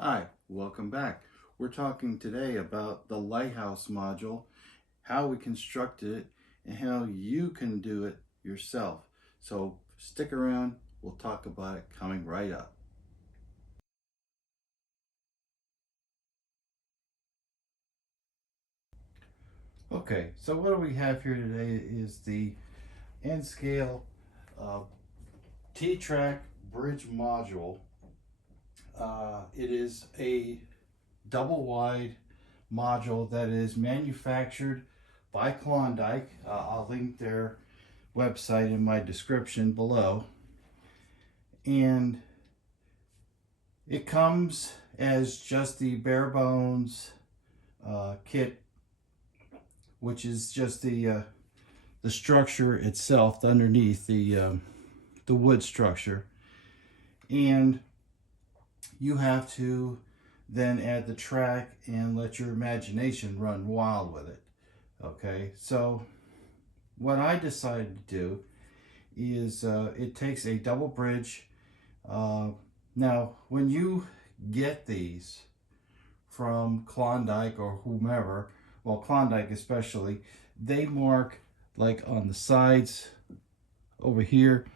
Hi, welcome back. We're talking today about the Lighthouse module, how we constructed it, and how you can do it yourself. So stick around, we'll talk about it coming right up. Okay, so what do we have here today is the N scale uh, T-Trak bridge module. It is a double wide module that is manufactured by Klondike. I'll link their website in my description below. And it comes as just the bare bones kit, which is just the structure itself underneath the wood structure, and you have to then add the track and let your imagination run wild with it. Okay, so what I decided to do is it takes a double bridge. Now, when you get these from Klondike or whomever, well, Klondike especially, they mark like on the sides over here,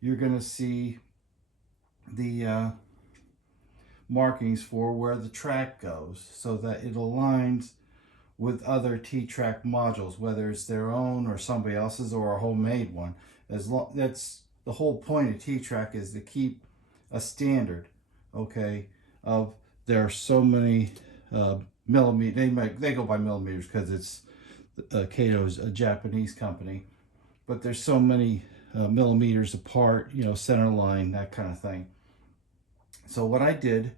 you're going to see the markings for where the track goes so that it aligns with other T-Trak modules, whether it's their own or somebody else's or a homemade one. That's the whole point of T-Trak, is to keep a standard, okay, of there are so many millimeters. They go by millimeters because it's Kato's a Japanese company, but there's so many millimeters apart, center line, that kind of thing. So what I did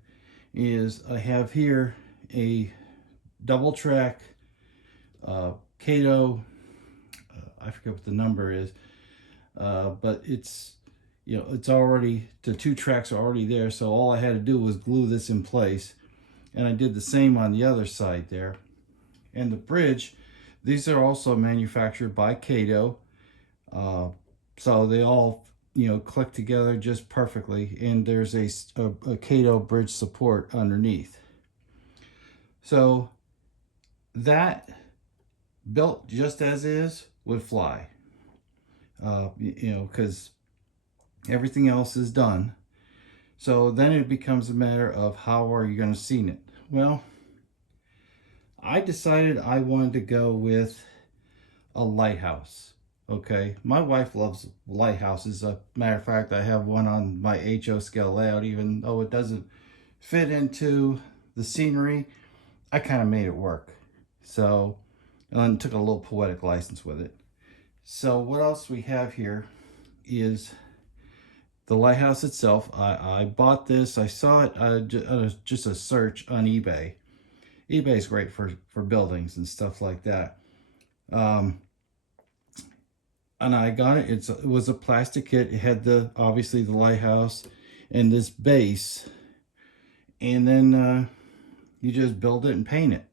is I have here a double track Kato. I forget what the number is, but it's already, the two tracks are already there, so all I had to do was glue this in place, and I did the same on the other side there. And the bridge, these are also manufactured by Kato, so they all click together just perfectly, and there's a Kato bridge support underneath. So that, built just as is, would fly, because everything else is done. So then it becomes a matter of how are you going to scene it. Well, I decided I wanted to go with a lighthouse. Okay, my wife loves lighthouses. As a matter of fact, I have one on my HO scale layout, even though it doesn't fit into the scenery. I kind of made it work. So, and took a little poetic license with it. So what else we have here is the lighthouse itself. I bought this. I saw it just a search on eBay. eBay is great for buildings and stuff like that. And I got it. It was a plastic kit. It had obviously the lighthouse and this base, and then you just build it and paint it.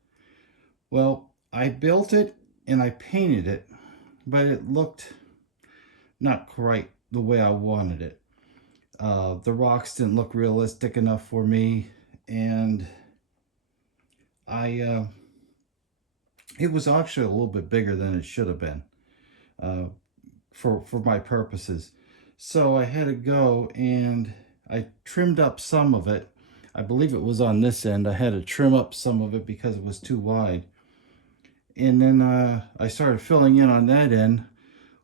Well, I built it and I painted it, but it looked not quite the way I wanted it. The rocks didn't look realistic enough for me, and it was actually a little bit bigger than it should have been for my purposes. So I had to go and I trimmed up some of it. I believe it was on this end. I had to trim up some of it because it was too wide. And then I started filling in on that end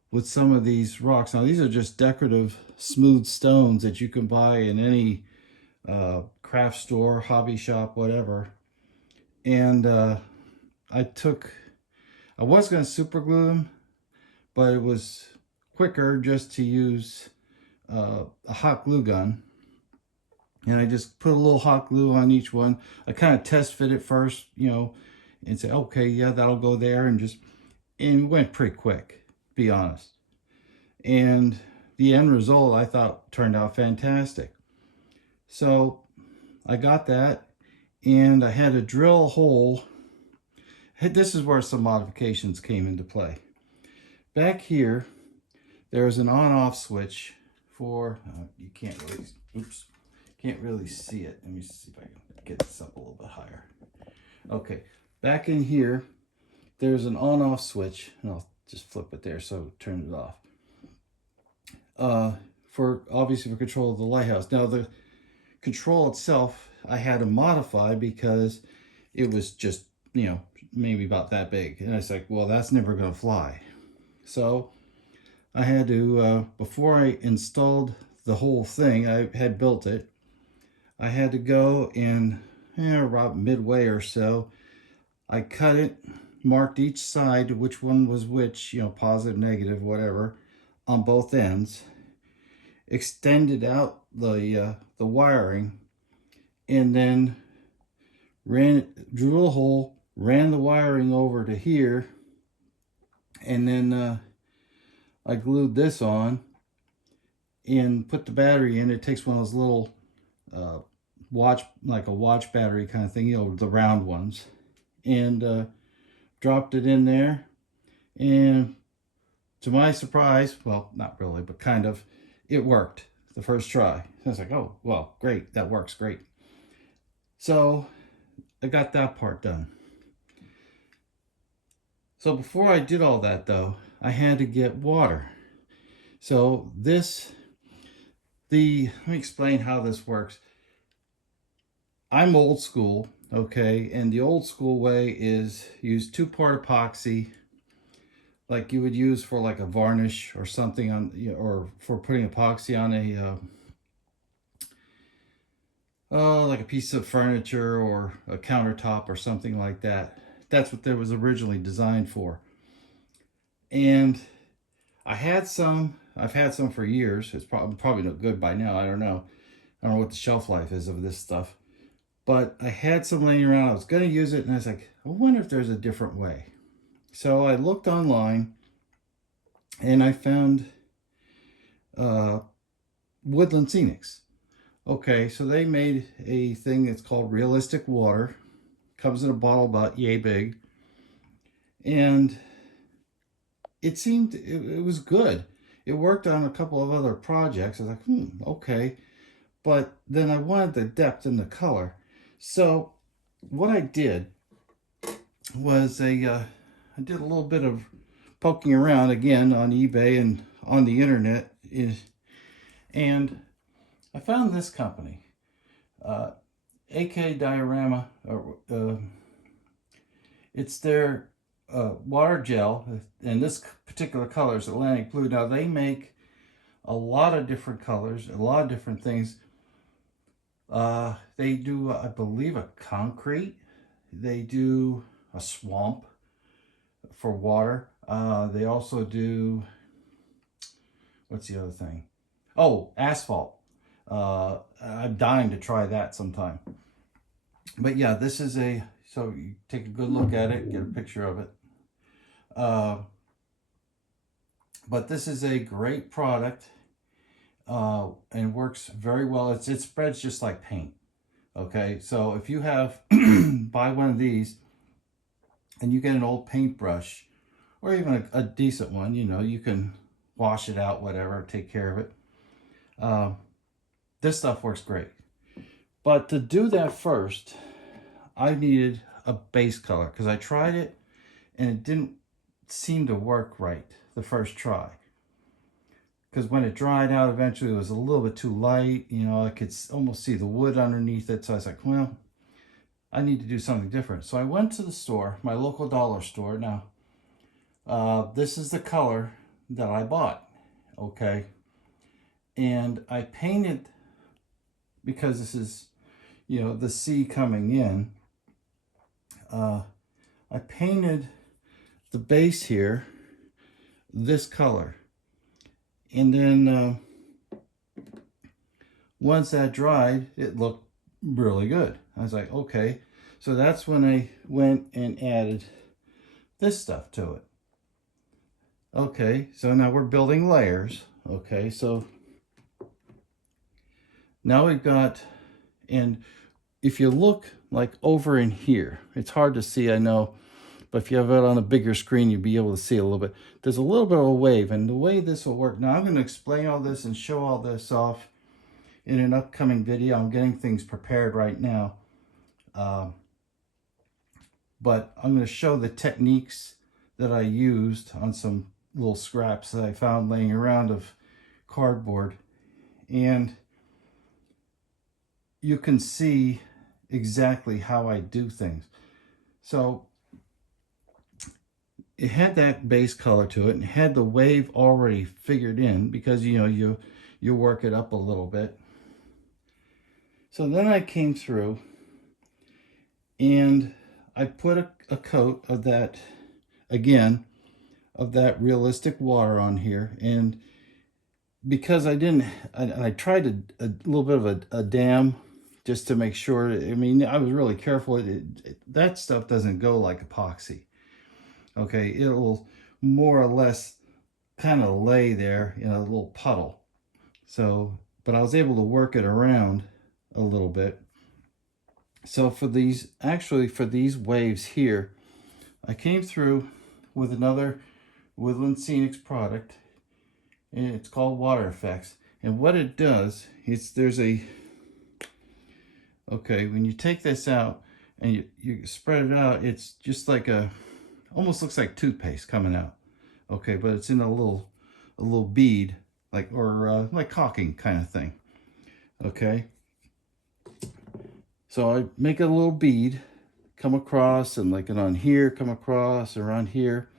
with some of these rocks. Now, these are just decorative smooth stones that you can buy in any craft store, hobby shop, whatever. And I was going to super glue them, but it was quicker just to use a hot glue gun. And I just put a little hot glue on each one. I kind of test fit it first, and say, okay, yeah, that'll go there. And it went pretty quick, to be honest. And the end result, I thought, turned out fantastic. So I got that, and I had to drill a hole. This is where some modifications came into play. Back here, there's an on-off switch for, you can't really see it. Let me see if I can, get this up a little bit higher. Okay, back in here, there's an on-off switch, and I'll just flip it there so turn it off. For obviously for control of the lighthouse. Now the control itself I had to modify because it was just, you know, maybe about that big, and I was like, well, that's never going to fly. So I had to, before I installed the whole thing, I had built it, I had to go and about midway or so, I cut it, marked each side which one was which, you know, positive, negative, whatever, on both ends, extended out the wiring, and then drew a hole, ran the wiring over to here, and then I glued this on and put the battery in. It takes one of those little watch, like a watch battery kind of thing, you know, the round ones, and dropped it in there. And to my surprise, well, not really, but kind of, it worked the first try. I was like, oh, well, great, that works great. So I got that part done. So before I did all that though, I had to get water. So let me explain how this works. I'm old school, okay, and the old school way is use 2-part epoxy, like you would use for like a varnish or something on, you know, or for putting epoxy on a like a piece of furniture or a countertop or something like that. That's what it was originally designed for. And I've had some for years. It's probably not good by now. I don't know what the shelf life is of this stuff. But I had some laying around. I was going to use it, and I was like, I wonder if there's a different way. So I looked online, and I found Woodland Scenics. Okay, so they made a thing that's called Realistic Water. Comes in a bottle about yay big. And it seemed, it was good. It worked on a couple of other projects. I was like, okay. But then I wanted the depth and the color. So what I did was I did a little bit of poking around again on eBay and on the internet, and I found this company, AK Diorama. It's their water gel, and this particular color is Atlantic Blue. Now they make a lot of different colors, a lot of different things. They do, I believe, a concrete. They do a swamp for water. They also do, what's the other thing? Oh, asphalt. I'm dying to try that sometime. But yeah, this is so you take a good look at it, get a picture of it. But this is a great product, and works very well. It spreads just like paint. Okay, so if you have, buy one of these, and you get an old paintbrush, or even a decent one, you know, you can wash it out, whatever, take care of it. This stuff works great. But to do that first, I needed a base color, because I tried it and it didn't seem to work right the first try. Because when it dried out, eventually it was a little bit too light. You know, I could almost see the wood underneath it. So I was like, well, I need to do something different. So I went to the store, my local dollar store. Now, this is the color that I bought, okay? And I painted, because this is, you know, the sea coming in, I painted the base here this color. And then once that dried, it looked really good. I was like, okay. So that's when I went and added this stuff to it. Okay, so now we're building layers. Okay, so now we've got, and if you look like over in here, it's hard to see, I know, but if you have it on a bigger screen, you'll be able to see a little bit. There's a little bit of a wave, and the way this will work, now I'm going to explain all this and show all this off in an upcoming video. I'm getting things prepared right now. Um, but I'm going to show the techniques that I used on some little scraps that I found laying around of cardboard. And you can see exactly how I do things. So it had that base color to it and had the wave already figured in, because you work it up a little bit. So then I came through and I put a coat of that, again, of that realistic water on here. And because I tried a little bit of a dam just to make sure. I mean, I was really careful. That stuff doesn't go like epoxy. Okay, it'll more or less kind of lay there in a little puddle. So, but I was able to work it around a little bit. So for these waves here, I came through with another Woodland Scenics product, and it's called Water Effects. And what it does is when you take this out and you spread it out, it's just like almost looks like toothpaste coming out. Okay, but it's in a little bead, like caulking kind of thing. Okay, so I make a little bead, come across, and like it on here, come across around here,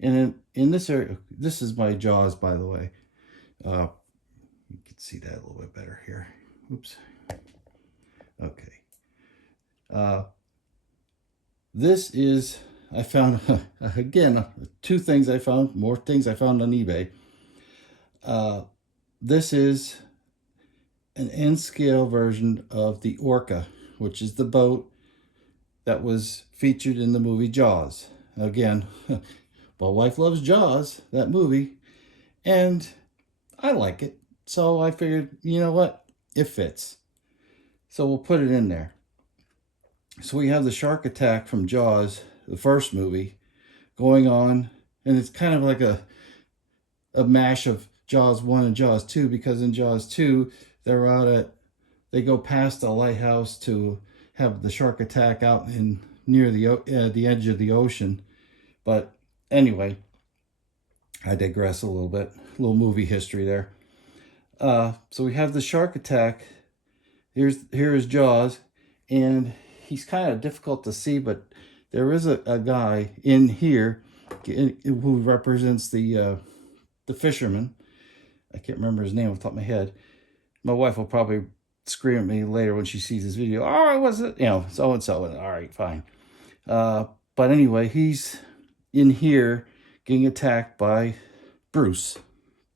and in this area, this is my jaws, by the way. You can see that a little bit better here. Oops. Okay. This is, I found, again, more things I found on eBay. This is an N-scale version of the Orca, which is the boat that was featured in the movie Jaws. Again, my wife loves Jaws, that movie, and I like it. So I figured, you know what? It fits. So we'll put it in there. So we have the shark attack from Jaws, the first movie, going on. And it's kind of like a mash of Jaws 1 and Jaws 2, because in Jaws 2, they go past the lighthouse to have the shark attack out near the edge of the ocean. But anyway, I digress a little bit. A little movie history there. So we have the shark attack. Here is Jaws, and he's kind of difficult to see, but there is a guy in here who represents the fisherman. I can't remember his name off the top of my head. My wife will probably scream at me later when she sees this video. Oh, was it? So and so. All right, fine. But anyway, he's in here getting attacked by Bruce,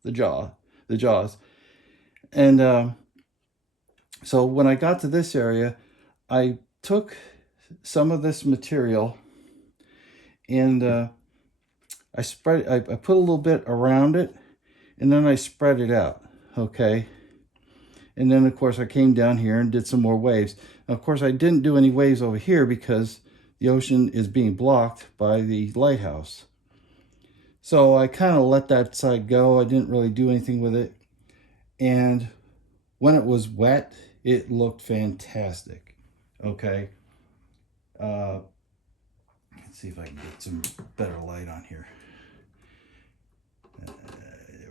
the Jaws. And so when I got to this area, I took some of this material and I put a little bit around it, and then I spread it out. Okay. And then of course I came down here and did some more waves. Now, of course I didn't do any waves over here because the ocean is being blocked by the lighthouse. So I kind of let that side go. I didn't really do anything with it. And when it was wet, it looked fantastic. Okay. Let's see if I can get some better light on here. There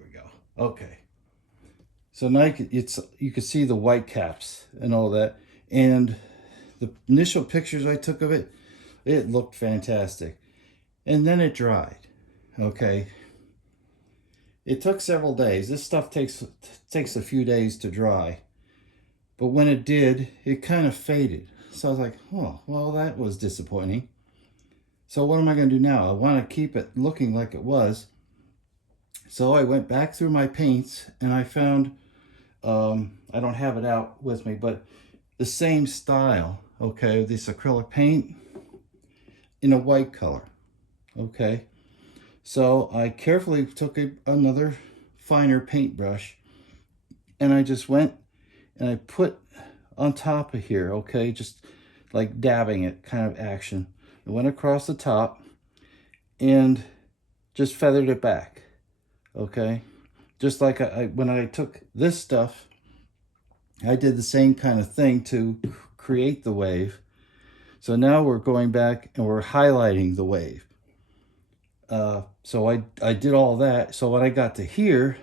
we go. Okay. So now you can see the white caps and all that. And the initial pictures I took of it, it looked fantastic. And then it dried. Okay. It took several days. This stuff takes a few days to dry. But when it did, it kind of faded. So I was like, oh, well, that was disappointing. So what am I going to do now? I want to keep it looking like it was. So I went back through my paints and I found, I don't have it out with me, but the same style, okay, this acrylic paint in a white color, okay. So I carefully took another finer paintbrush and I just went and I put on top of here, okay, just like dabbing it kind of action. I went across the top and just feathered it back, okay. Just like when I took this stuff, I did the same kind of thing to create the wave. So now we're going back and we're highlighting the wave. So I did all that. So when I got to here,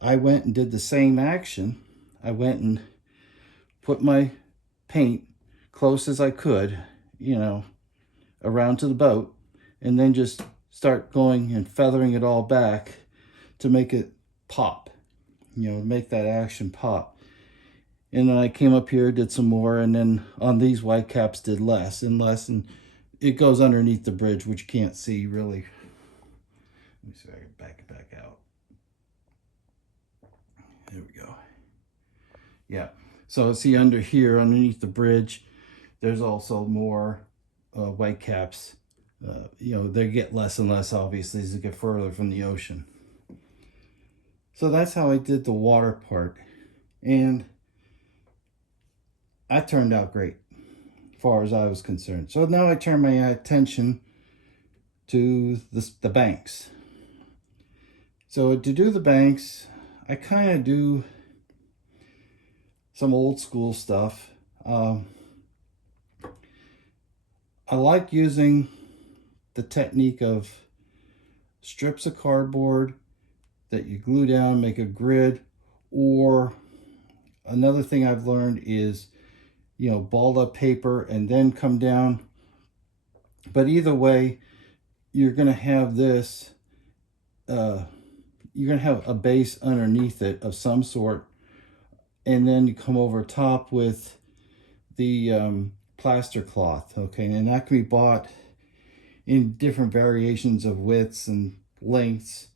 I went and did the same action. I went and put my paint close as I could, you know, around to the boat, and then just start going and feathering it all back to make it pop, you know, make that action pop. And then I came up here, did some more, and then on these white caps did less and less, and it goes underneath the bridge, which you can't see really. Let me see if I can back it back out. There we go. Yeah, so see under here, underneath the bridge, there's also more white caps. You know, they get less and less, obviously, as you get further from the ocean. So that's how I did the water part. And that turned out great, as far as I was concerned. So now I turn my attention to the banks. So to do the banks, I kind of do some old school stuff. I like using the technique of strips of cardboard that you glue down, make a grid, or another thing I've learned is, you know, balled up paper and then come down. But either way, you're going to have this, you're going to have a base underneath it of some sort, and then you come over top with the plaster cloth, okay? And that can be bought in different variations of widths and lengths.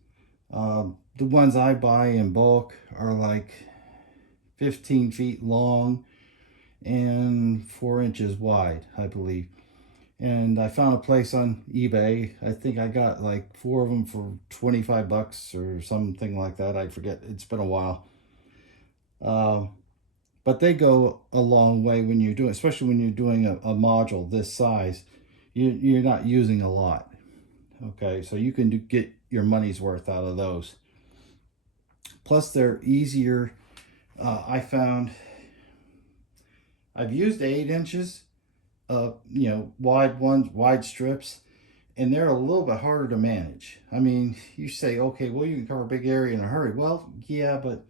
The ones I buy in bulk are like 15 feet long and 4 inches wide, I believe. And I found a place on eBay. I think I got like 4 of them for 25 bucks or something like that. I forget, it's been a while. But they go a long way when you're doing, especially when you're doing a module this size. You're not using a lot. Okay, so you can get your money's worth out of those. Plus they're easier. I found I've used 8 inches, you know, wide ones, wide strips, and they're a little bit harder to manage. I mean, you say, okay, well, you can cover a big area in a hurry. Well, yeah, but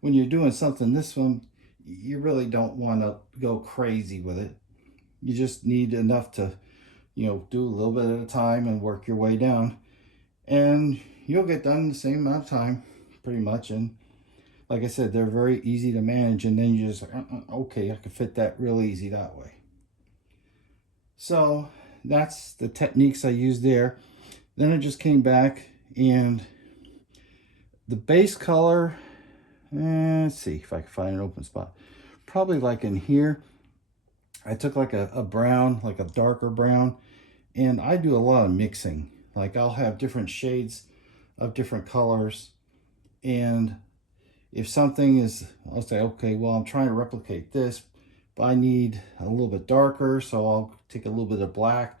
when you're doing something this one, you really don't want to go crazy with it. You just need enough to, you know, do a little bit at a time and work your way down. And you'll get done in the same amount of time, pretty much. And like I said, they're very easy to manage. And then you just, okay, I can fit that real easy that way. So that's the techniques I used there. Then I just came back and the base color, let's see if I can find an open spot. Probably like in here, I took like a brown, like a darker brown, and I do a lot of mixing. Like I'll have different shades of different colors, and if something is, I'll say, okay, well, I'm trying to replicate this, but I need a little bit darker, so I'll take a little bit of black,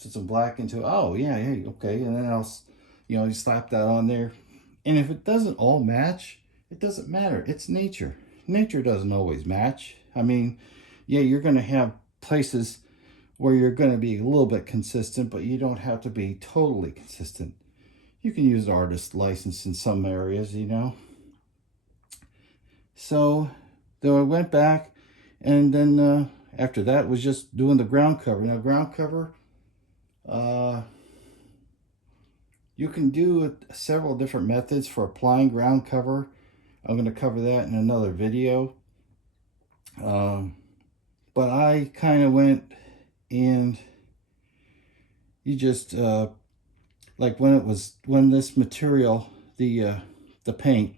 put some black into it. Oh yeah, hey, okay, and then I'll, you know, you slap that on there. And if it doesn't all match, it doesn't matter. It's nature. Nature doesn't always match. I mean, yeah, you're going to have places where you're going to be a little bit consistent, but you don't have to be totally consistent. You can use artist license in some areas, you know. So then I went back, and then after that was just doing the ground cover. Now, ground cover, you can do several different methods for applying ground cover. I'm going to cover that in another video. But I kind of went and you just, like when this material, the paint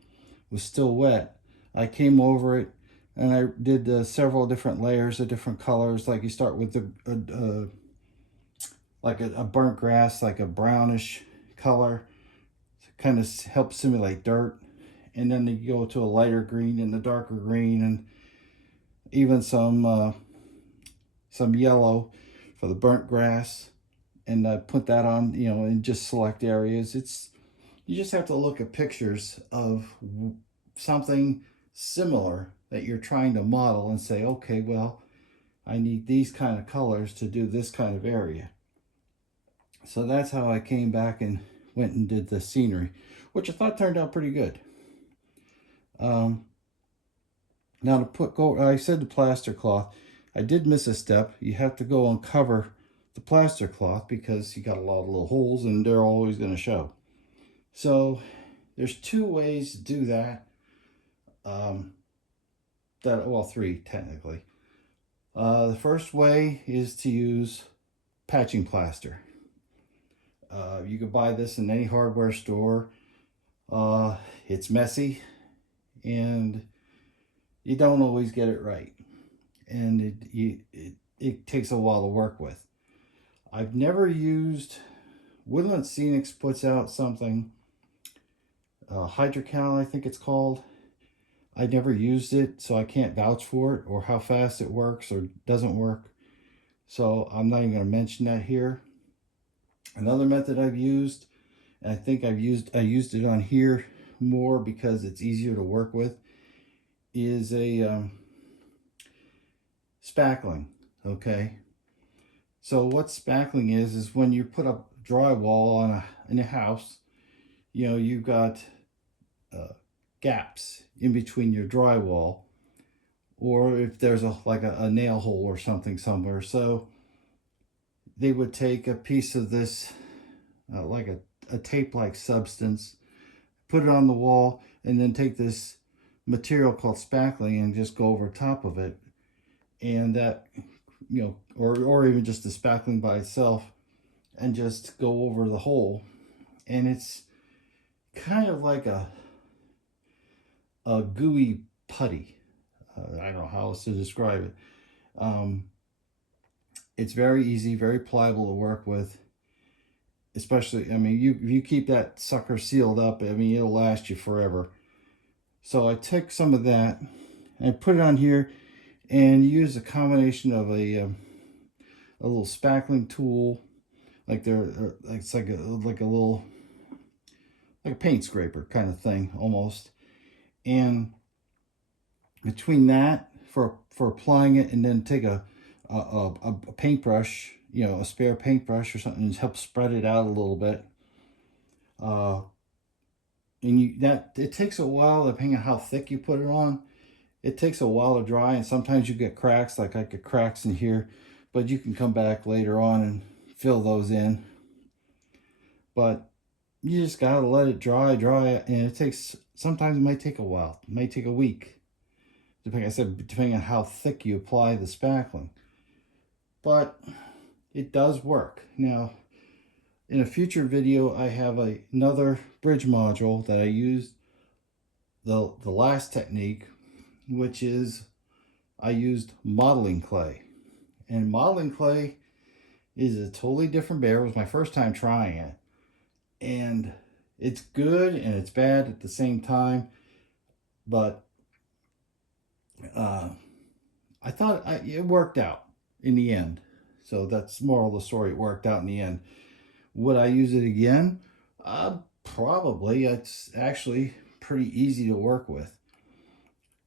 was still wet, I came over it and I did several different layers of different colors. Like you start with like a burnt grass, like a brownish color, to kind of help simulate dirt. And then you go to a lighter green and a darker green, and even some yellow for the burnt grass. And I put that on, you know, in just select areas. You just have to look at pictures of something similar that you're trying to model and say, okay, well, I need these kind of colors to do this kind of area. So that's how I came back and went and did the scenery, which I thought turned out pretty good. Now I said the plaster cloth. I did miss a step. You have to go and cover the plaster cloth because you got a lot of little holes and they're always going to show. So there's two ways to do that. Well, three technically. The first way is to use patching plaster. You can buy this in any hardware store. It's messy and you don't always get it right, and it takes a while to work with. I've never used, Woodland Scenics puts out something, Hydrocal I think it's called. I never used it, so I can't vouch for it or how fast it works or doesn't work. So I'm not even going to mention that here. Another method I've used, and I think I used it on here more because it's easier to work with, is a spackling. Okay, so what spackling is when you put up drywall in a house, you know, you've got gaps in between your drywall, or if there's like a nail hole or something somewhere. So they would take a piece of this like a tape-like substance, put it on the wall, and then take this material called spackling and just go over top of it, and that, you know, or even just the spackling by itself, and just go over the hole. And it's kind of like a gooey putty. I don't know how else to describe it. It's very easy, very pliable to work with. Especially, I mean, you keep that sucker sealed up, I mean, it'll last you forever. So I took some of that and I put it on here and use a combination of a little spackling tool, like it's like a little, like a paint scraper kind of thing almost. And between that for applying it, and then take a paintbrush, you know, a spare paintbrush or something, and help spread it out a little bit. And it takes a while, depending on how thick you put it on. It takes a while to dry, and sometimes you get cracks, like I get cracks in here, but you can come back later on and fill those in. But you just gotta let it dry, and it takes, sometimes it might take a while. It might take a week, depending on how thick you apply the spackling. But it does work. Now, in a future video, I have another bridge module that I used the last technique, which is I used modeling clay. And modeling clay is a totally different bear. It was my first time trying it. And it's good and it's bad at the same time. But I thought it worked out in the end. So that's moral of the story. It worked out in the end. Would I use it again? Probably. It's actually pretty easy to work with.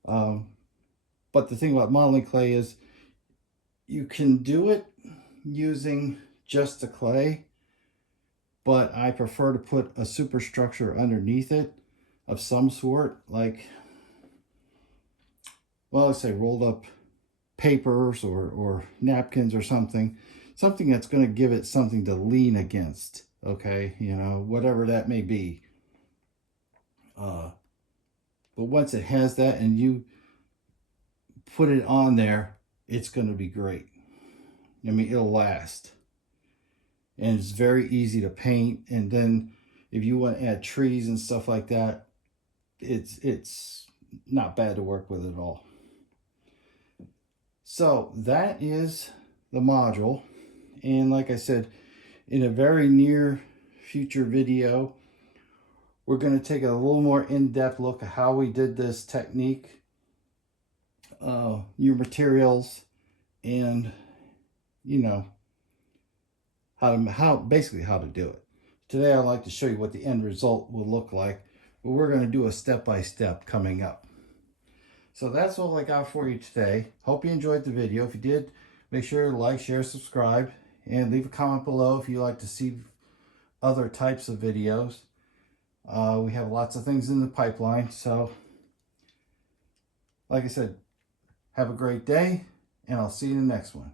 But the thing about modeling clay is you can do it using just the clay, but I prefer to put a superstructure underneath it of some sort, like, well, let's say rolled up papers or napkins or something that's going to give it something to lean against. Okay, you know, whatever that may be. But once it has that and you put it on there, it's going to be great. I mean, it'll last. And it's very easy to paint. And then if you want to add trees and stuff like that, it's not bad to work with at all. So that is the module. And like I said, in a very near future video, we're going to take a little more in-depth look at how we did this technique, your materials, and, you know, basically how to do it. Today I'd like to show you what the end result will look like, but we're going to do a step-by-step coming up. So that's all I got for you today. Hope you enjoyed the video. If you did, Make sure to like, share, subscribe, and leave a comment below if you like to see other types of videos. We have lots of things in the pipeline, so like I said, have a great day, and I'll see you in the next one.